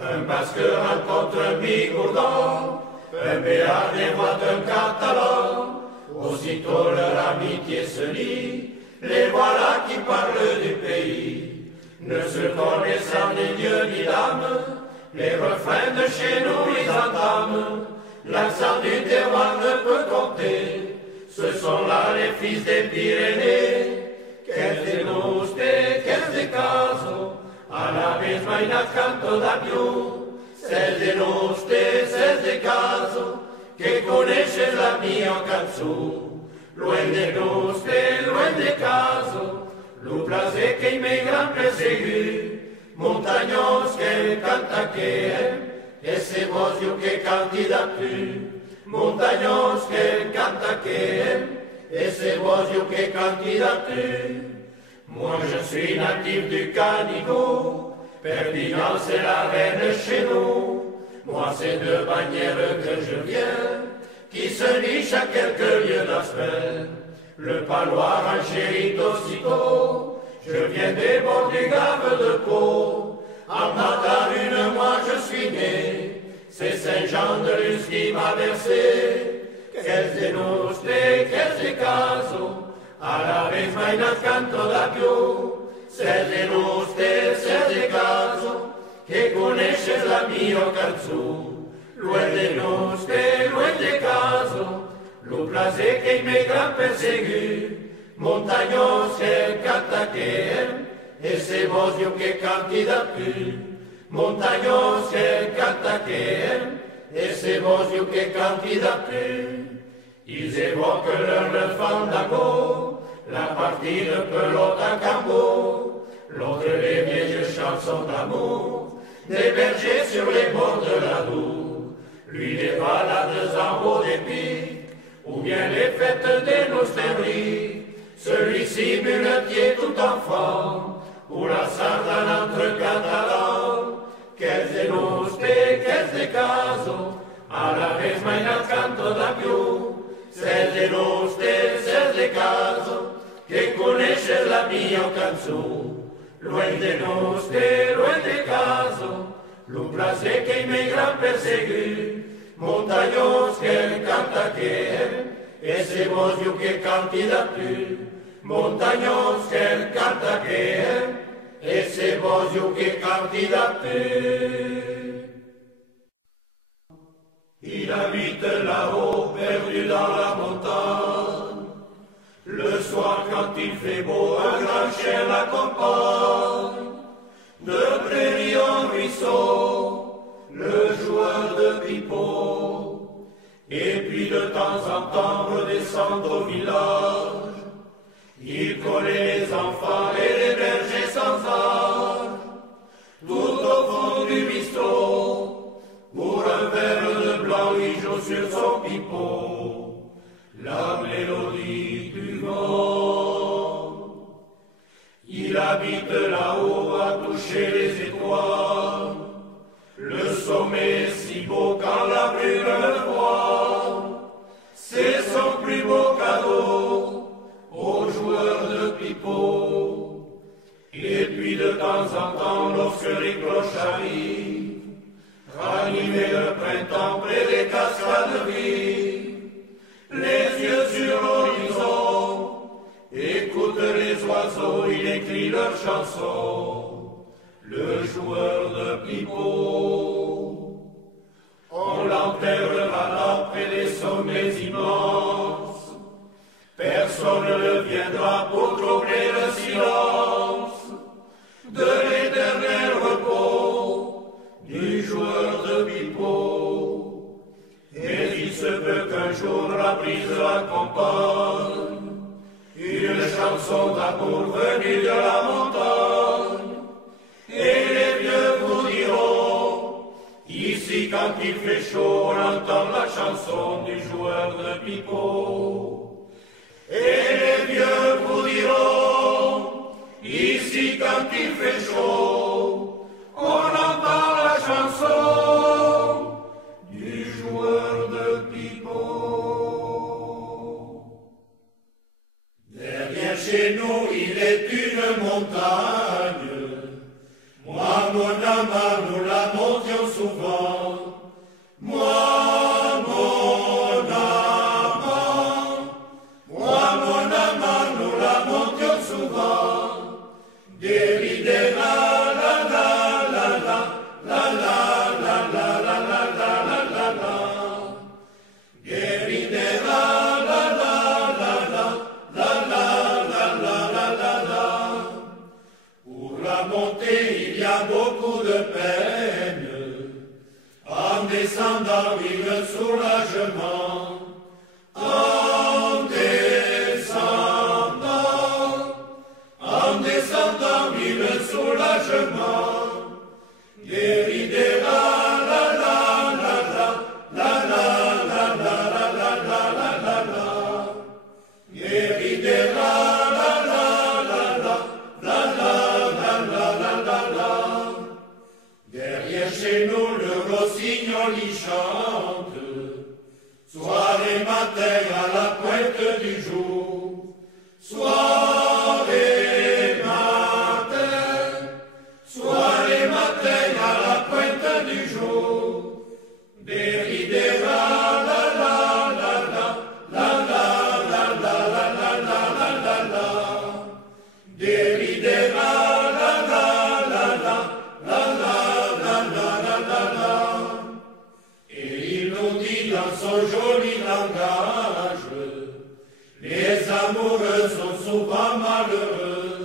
Un basque rencontre un bigourdan, un béarnais voit un catalan. Aussitôt leur amitié se lie, les voilà qui parlent du pays. Ne se connaissant ni Dieu ni d'âme, les refrains de chez nous ils entament. L'accent du terroir ne peut compter, ce sont là les fils des Pyrénées. Qu'est-ce de nous, qu'est-ce de caso, a la mesma canto da più. C'est de nous, c'est de caso, que conosces la mia canzone. Loin de nous, loin de caso, lo placer que me gran perseguir. Montagnos que canta que ese voz yo que cantida tu. Montagnos que canta que ese voz yo que cantida tu. Moi je suis natif du Canigou, Perpignan c'est la reine chez nous. Moi c'est de Bagnères que je viens, qui se niche à quelques lieues de la semaine. Le palois Algérie aussitôt, je viens des bords du Gave de Pau. En Matarune, moi je suis né, c'est Saint-Jean de Luz qui m'a versé. Qu'est-ce de nous, qu'est-ce de caso, a la vez maina canto da più. C'est de nous, c'est de caso, que conosces la mia canzone. Loin de nous, loin de caso, lo placer que me gran perseguir. Montagnos que canta que ese voz yo que cantida tu. Montagnos que canta que ese voz yo que cantida tu. Ils évoquent leur fandango, la partie de pelote à cambo, l'autre les vieilles chansons d'amour, des bergers sur les bords de la Dour, lui les balades en haut des pics, ou bien les fêtes des nostalgies. Celui-ci muletier tout enfant, ou la sardane entre catalans. Qu'est-ce de nous, qu'est-ce de caso, a la vez maina canto da più. C'est de nous, c'est de caso, que conosces la mia canzone. Loin de nous, loin de caso, lo placer que me gran perseguir. Montagnos que canta que ese voz yo que cantida tu. Montagnos que canta que ese voz yo que cantida tu. Il habite là-haut, perdu dans la montagne. Le soir quand il fait beau, un grand chien l'accompagne. De prairie en ruisseau, le joueur de pipeau. Et puis de temps en temps redescendre au village. Il collait les enfants et les bergers sans âge. Tout au fond du bistrot, pour un verre de blanc, il joue sur son pipeau la mélodie du vent. Il habite là-haut à toucher les étoiles. Le sommet est si beau quand la brume le voit. C'est son plus beau cadeau aux joueurs de pipeau. Et puis de temps en temps, lorsque les cloches arrivent, ranimer le printemps près des cascades vives, les yeux sur l'horizon, écoute les oiseaux, il écrit leurs chansons, le joueur de pipeau. On l'enterrera là près des sommets immenses, personne ne viendra pour troubler le silence de l'éternel repos du joueur de pipeau. Mais il se peut qu'un jour la brise accompagne une chanson d'amour venue de la montagne. Et les vieux vous diront, ici quand il fait chaud, on entend la chanson du joueur de pipeau. Et les vieux vous diront, ici quand il fait chaud, on entend la chanson du joueur de pipeau. Derrière chez nous, il est une montagne. Moi, mon amour, nous la montagne. mentions souvent. Moi, mon amant, nous la mentions souvent. Deridera, la la la la, la la la la la la la la la la. Deridera, la la la la, la la la la la la la. Pour la montée, il y a beaucoup de peine. En descendant, oui, le soulagement. En descendant, oui, le soulagement. Deridera, la la la la, la la la la la la la la la la. Deridera, la la la la, la la la la la la la. Derrière chez nous, le rossignol y chante, soir et matin à la pointe du jour. Soir et matin à la pointe du jour. Deridera, la la la la, la la la la la la la la la la. Deridera, la la la la, la la la la la la la. Et il nous dit dans son joli langage, les amoureux sont souvent malheureux.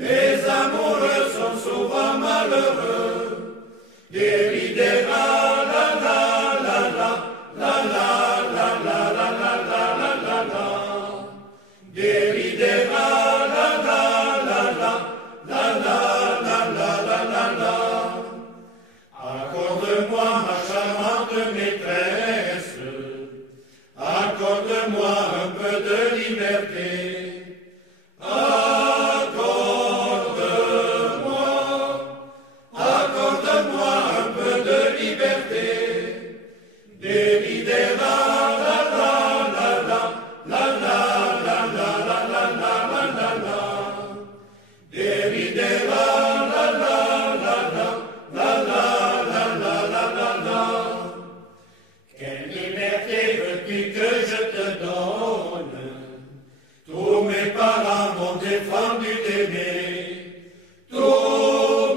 Les amoureux sont souvent malheureux. Deridera, la la la la, la la la la la la la la la la. Deridera, la la la la, la la la la la la la. Accorde-moi ma charmante maîtresse, accorde-moi un peu de liberté. Accorde-moi un peu de liberté. Deridera, la la la la, la la la la la la la la la la. Deridera, la la la la, la la la la la la la. Quelle liberté veux-tu que je te donne? Tous mes parents m'ont défendu d'aimer. Tous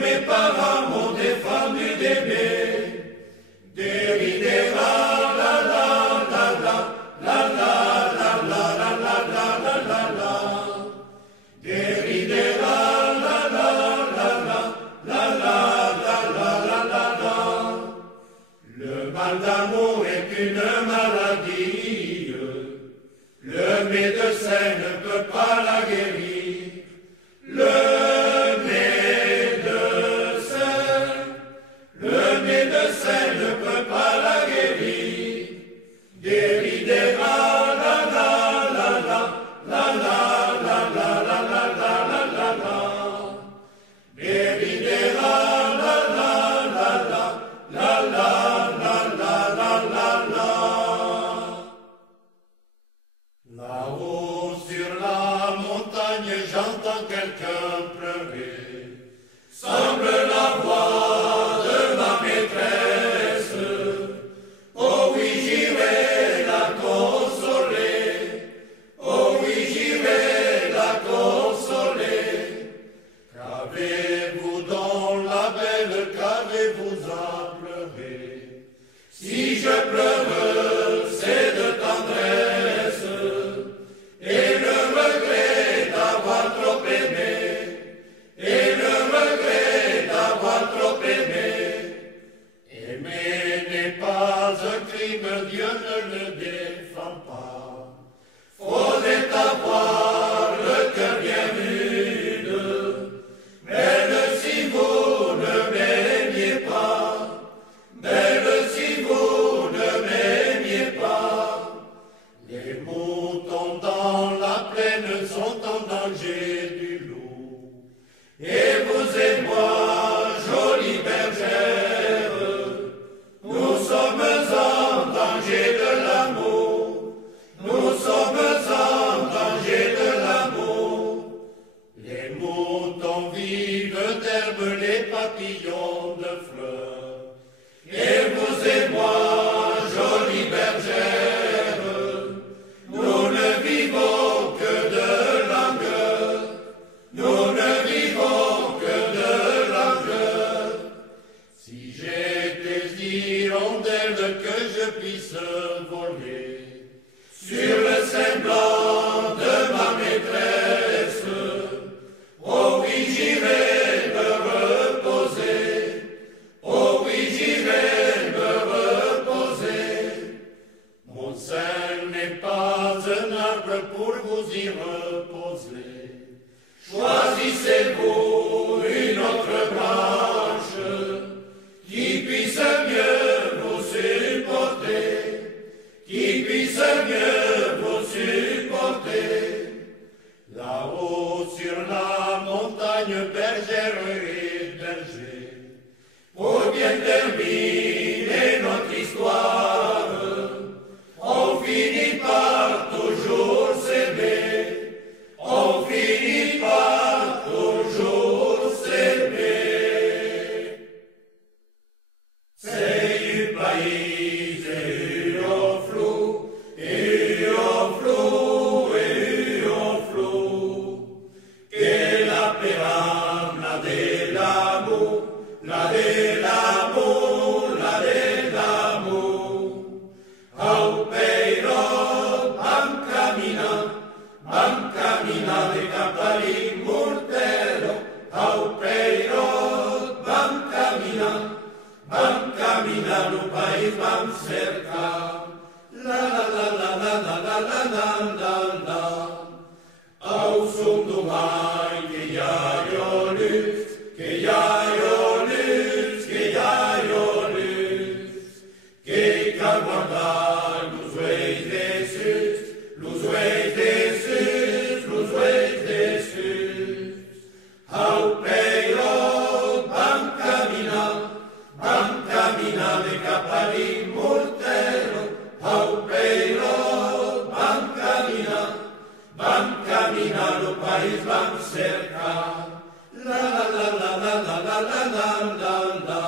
mes parents m'ont défendu d'aimer. Deridera, la la la la, la la la la la la la la la la. Deridera, la la la la, la la la la la la la. Le mal d'amour est une maladie. Le médecin ne peut pas la guérir. Le médecin ne peut pas la guérir. Deridera, la la la la, la la la la la la la la la la. Deridera, la la la la, la la la la la la la. Là-haut sur la montagne, j'entends quelqu'un pleurer. Semble la voix de ma maîtresse. Oh oui, j'irai la consoler. Oh oui, j'irai la consoler. Qu'avez-vous dans la belle, qu'avez-vous à pleurer? Si je pleure, c'est de tendresse et le regret d'avoir trop aimé. Et le regret d'avoir trop aimé. Aimer n'est pas un crime, Dieu ne le défend pas. Faudrait avoir le cœur bien rude. Belle si vous ne m'aimiez pas. Belle si vous ne m'aimiez pas. Les moutons dans la plaine sont en danger du loup. Et vous et moi, jolie bergère, nous sommes en danger de l'amour. Nous sommes en arbres pour vous y reposer. Choisissez-vous une autre branche qui puisse mieux vous supporter, qui puisse mieux vous supporter. Là-haut sur la montagne bergère et berger, pour bien terminer notre histoire, on finit par toujours s'aimer, on finit par toujours s'aimer. C'est du pays et au flou, et au flou, et au flou, que la peram, la de l'amour, la de l'amour, la de l'amour. Au peiro, vam camina de cap a l'immortero. Au peiro, vam camina, no país vam cercar. La la la la la la la la la la la. Au som d'umany que hi ha llolits, que hi ha llolits, que hi ha llolits, que cal guardar los ulls de sus, los ulls de sus, los ulls de sus. Au peirot vam caminar de cap a l'immortero. Au peirot vam caminar, el país vam cercar. La la la la la la la la la la la.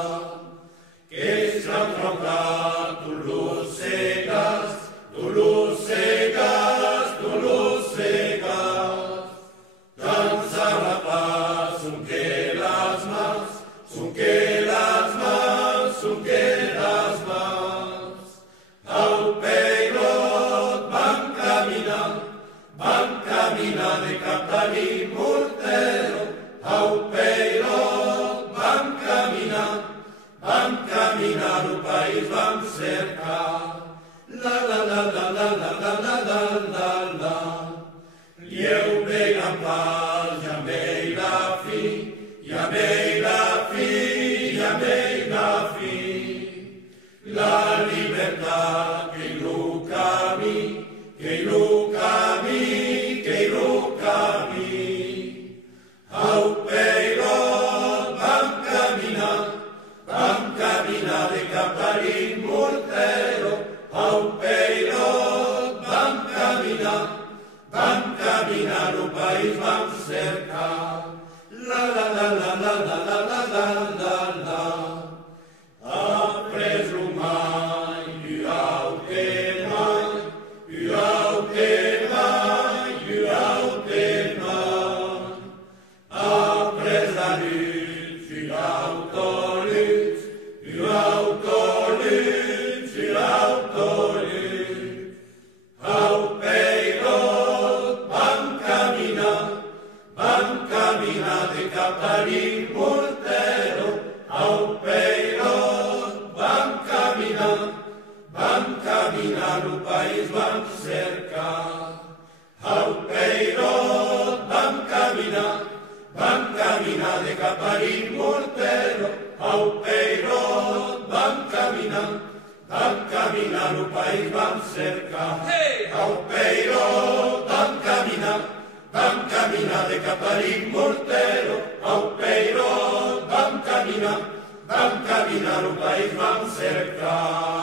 Que s'han trocat tu lo cegas, tu lo cegas, tu lo cegas. Tan zarrapas son que las más, son que las más, son que las más. Au peirot vam caminar de cap a l'immortero. Au peirot vam caminar, el país vam cercar. La la la la la la la la la la la. Lieu vei en paz, ja vei la fi, ja vei la fi, ja vei la fi. La libertad que il camí, que il camí, que il camí. Au peirot vam caminar de cap a l'immortero. Au peirot vam caminar, el país vam cercar. La la la la la la la la la la la. Après l'humany, uau temany, uau temany, uau temany. Après la lutte, uau lutte, uau lutte, uau lutte. Au peirot vam caminar de cap a l'immortero. Au peirot vam caminar, el país vam cercar. Au peirot vam caminar de cap a l'immortero. Au peirot vam caminar, el país vam cercar. Au peirot vam caminar de cap a l'immortero. Au peirot vam caminar, el país vam cercar.